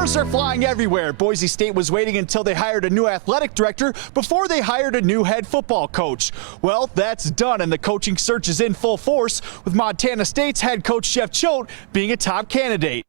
Rumors are flying everywhere. Boise State was waiting until they hired a new athletic director before they hired a new head football coach. Well, that's done, and the coaching search is in full force, with Montana State's head coach Jeff Choate being a top candidate.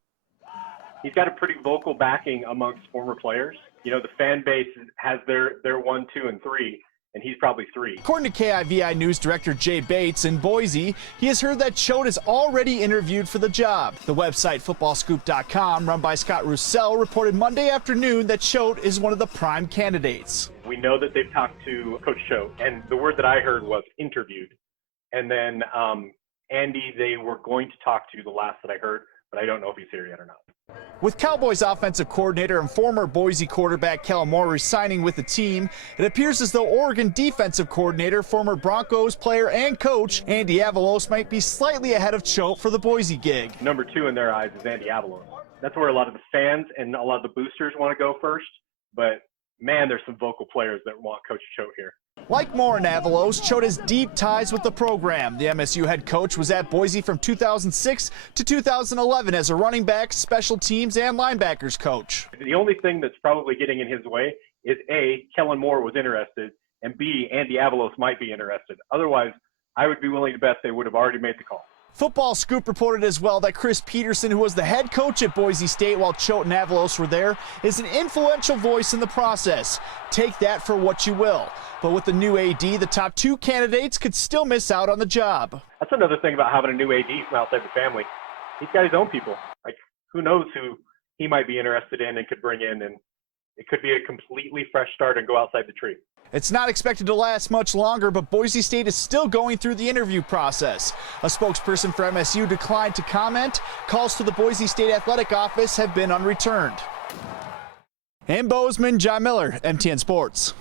He's got a pretty vocal backing amongst former players. You know, the fan base has their 1, 2, and 3. And he's probably 3. According to KIVI News Director Jay Bates in Boise, he has heard that Choate is already interviewed for the job. The website footballscoop.com, run by Scott Roussel, reported Monday afternoon that Choate is one of the prime candidates. We know that they've talked to Coach Choate, and the word that I heard was interviewed. And then Andy, they were going to talk to, the last that I heard, but I don't know if he's here yet or not. With Cowboys offensive coordinator and former Boise quarterback Kellen Moore resigning with the team, it appears as though Oregon defensive coordinator, former Broncos player and coach Andy Avalos might be slightly ahead of Choate for the Boise gig. Number 2 in their eyes is Andy Avalos. That's where a lot of the fans and a lot of the boosters want to go first, but man, there's some vocal players that want Coach Choate here. Like Moore and Avalos, Choate has deep ties with the program. The MSU head coach was at Boise from 2006 to 2011 as a running back, special teams, and linebackers coach. The only thing that's probably getting in his way is A, Kellen Moore was interested, and B, Andy Avalos might be interested. Otherwise, I would be willing to bet they would have already made the call. Football Scoop reported as well that Chris Peterson, who was the head coach at Boise State while Choate and Avalos were there, is an influential voice in the process. Take that for what you will. But with the new AD, the top 2 candidates could still miss out on the job. That's another thing about having a new AD from outside the family. He's got his own people. Like, who knows who he might be interested in and could bring in, and it could be a completely fresh start and go outside the tree. It's not expected to last much longer, but Boise State is still going through the interview process. A spokesperson for MSU declined to comment. Calls to the Boise State Athletic Office have been unreturned. In Bozeman, John Miller, MTN Sports.